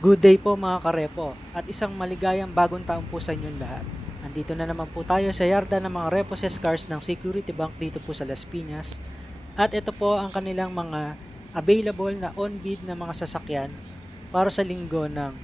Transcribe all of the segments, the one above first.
Good day po mga karepo at isang maligayang bagong taon po sa inyong lahat. Andito na naman po tayo sa yarda ng mga repossessed cars ng Security Bank dito po sa Las Piñas. At ito po ang kanilang mga available na on-bid na mga sasakyan para sa linggo ng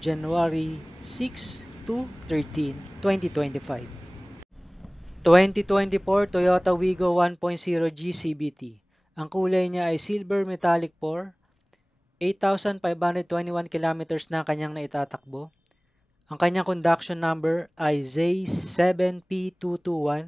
January 6 to 13, 2025. 2024 Toyota Wigo 1.0 GCBT. Ang kulay niya ay silver metallic 4. 8,521 kilometers na kanyang naitatakbo. Ang kanyang conduction number ay Z7P221.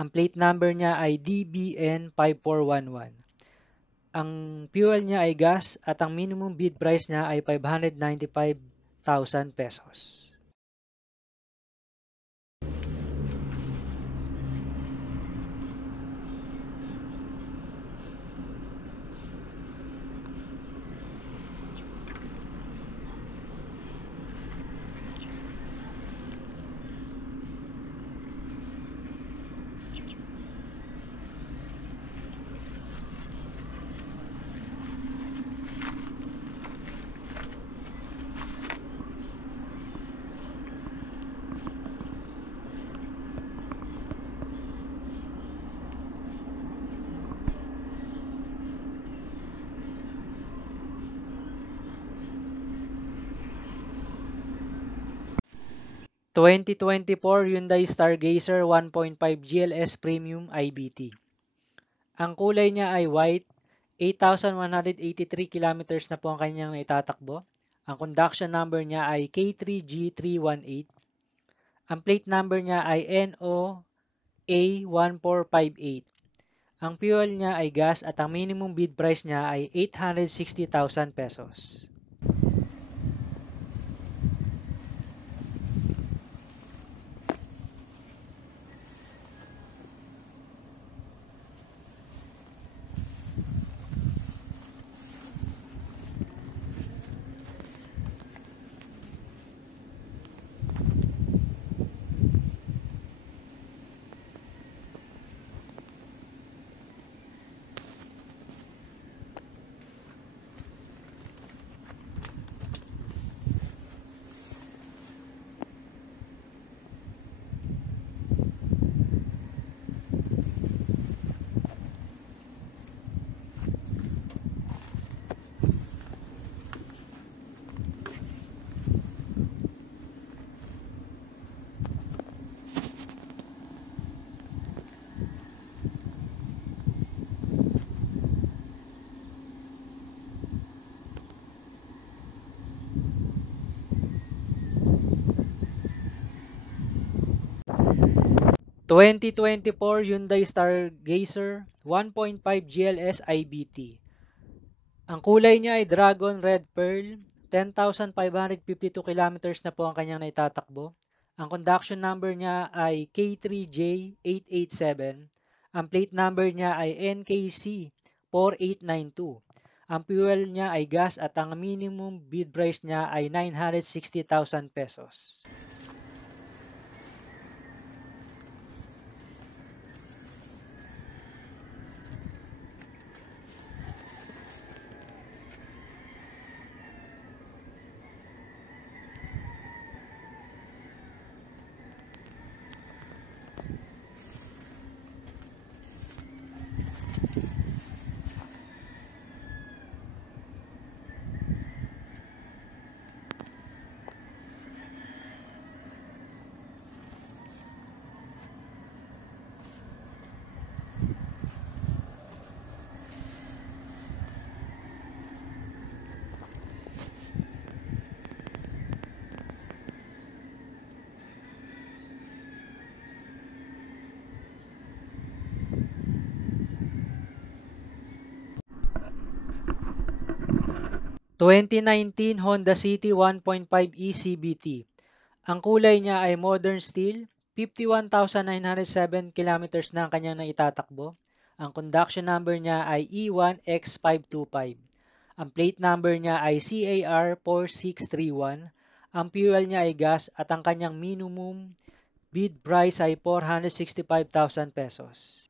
Ang plate number niya ay DBN5411. Ang fuel niya ay gas at ang minimum bid price niya ay 595,000 pesos. ...2024 Hyundai Stargazer 1.5 GLS Premium IBT. Ang kulay niya ay white, 8,183 kilometers na po ang kanyang naitatakbo. Ang conduction number niya ay K3G318. Ang plate number niya ay NOA1458. Ang fuel niya ay gas at ang minimum bid price niya ay 860,000 pesos. ...2024 Hyundai Stargazer 1.5 GLS IBT. Ang kulay niya ay Dragon Red Pearl, 10,552 kilometers na po ang kanyang naitatakbo. Ang conduction number niya ay K3J887. Ang plate number niya ay NKC4892. Ang fuel niya ay gas at ang minimum bid price niya ay 960,000 pesos. ...2019 Honda City 1.5 ECBT. Ang kulay niya ay modern steel, 51,907 kilometers na ang kanyang naitatakbo. Ang conduction number niya ay E1X525. Ang plate number niya ay CAR4631. Ang fuel niya ay gas at ang kanyang minimum bid price ay 465,000 pesos.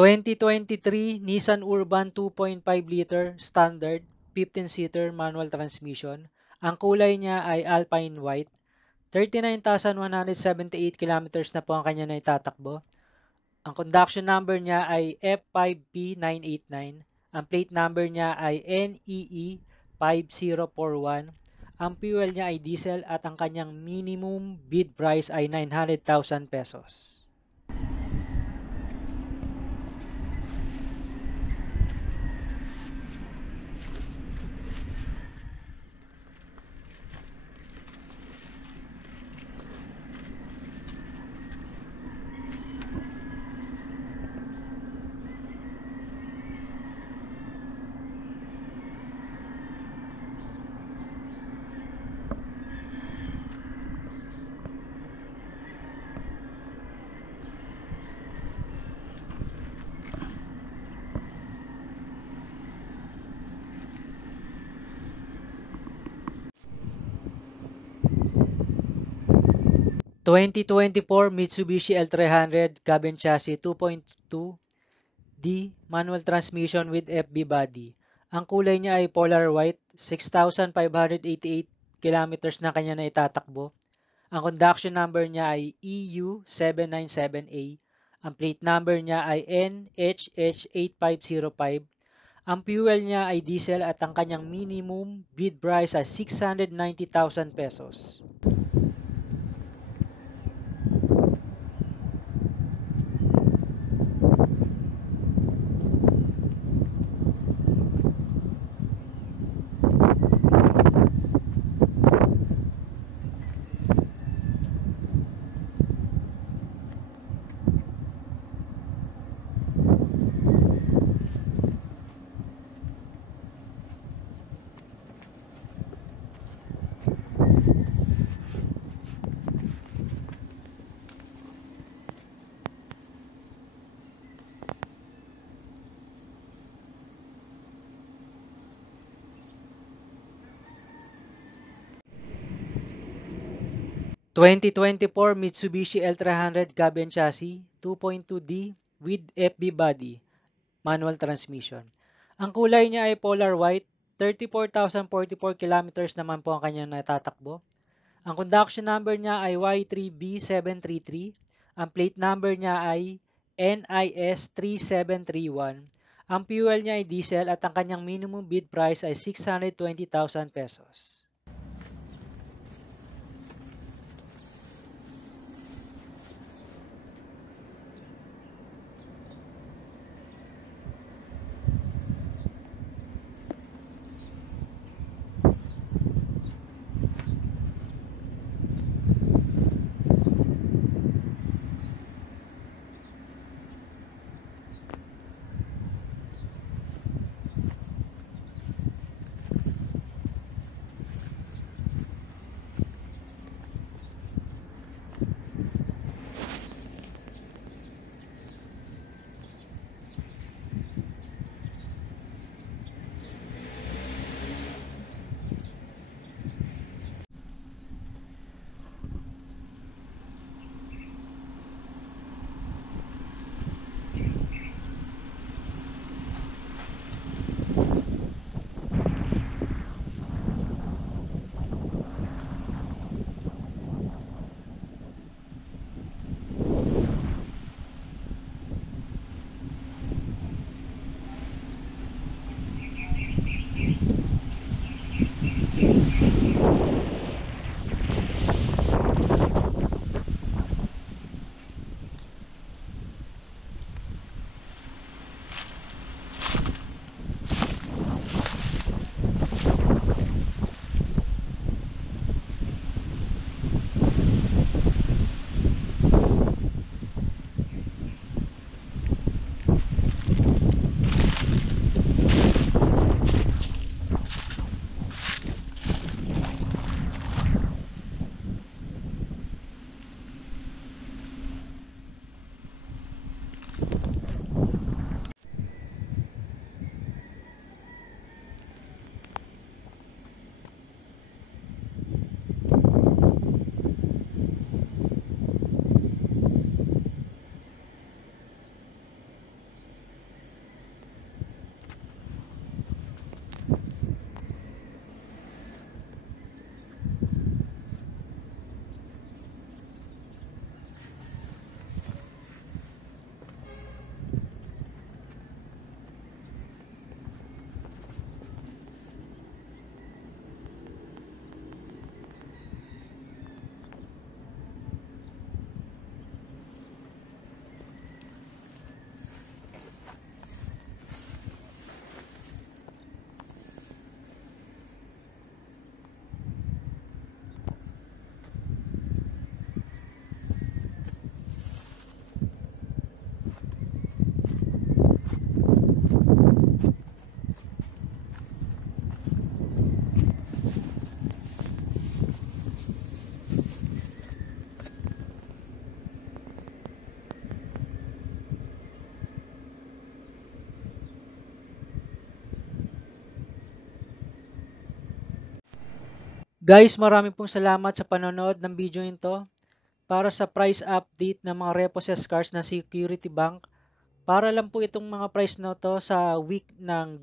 2023 Nissan Urban 2.5 liter standard 15-seater manual transmission. Ang kulay niya ay Alpine White. 39,178 kilometers na po ang kanya na itatakbo. Ang conduction number niya ay F5P989. Ang plate number niya ay NEE5041. Ang fuel niya ay diesel at ang kanyang minimum bid price ay 900,000 pesos. (2024) Mitsubishi L300 cabin chassis 2.2D manual transmission with FB body. Ang kulay niya ay polar white, 6,588 kilometers na kanya na itatakbo. Ang conduction number niya ay EU797A. Ang plate number niya ay NHH8505. Ang fuel niya ay diesel at ang kanyang minimum bid price ay 690,000 pesos. (2024) Mitsubishi L300 cabin chassis 2.2D with FB body manual transmission. Ang kulay niya ay polar white, 34,044 kilometers naman po ang kanyang natatakbo. Ang conduction number niya ay Y3B733. Ang plate number niya ay NIS3731. Ang fuel niya ay diesel at ang kanyang minimum bid price ay 620,000 pesos. Guys, marami pong salamat sa panonood ng video nito. Para sa price update ng mga repossessed cars ng Security Bank, para lang po itong mga price na to sa week ng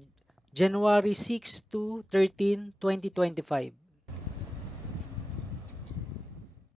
January 6 to 13, 2025.